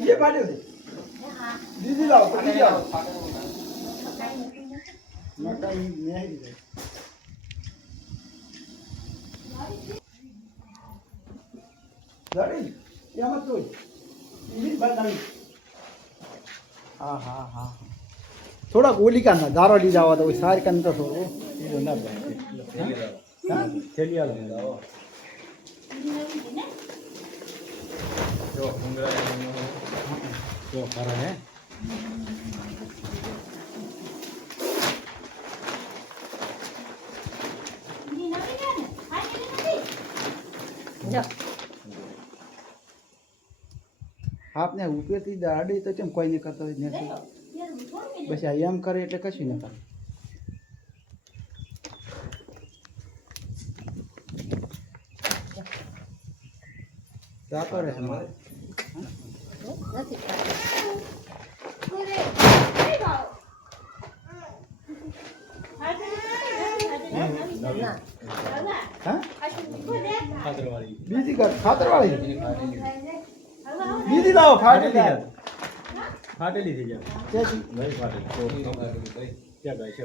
ये पाटे से दीदी लाओ पकड़ जाओ मका नहीं दे गाड़ी या मत तो ये बताई हाँ हाँ हाँ थोड़ा गोली का ना दारो ली जावा तो सार का तो थोड़ा ये ना हां चलिए आओ जो हुंगरा जो खरा है आपने ઉપેથી દાડી તો કેમ કોઈ નહીં કરતો ને બસ આ એમ કરે એટલે કશું ન કરે क्या कर रहे हैं हमारे खातर वाली दीदी लाओ फाटेली फाटेली थी क्या क्या गाय से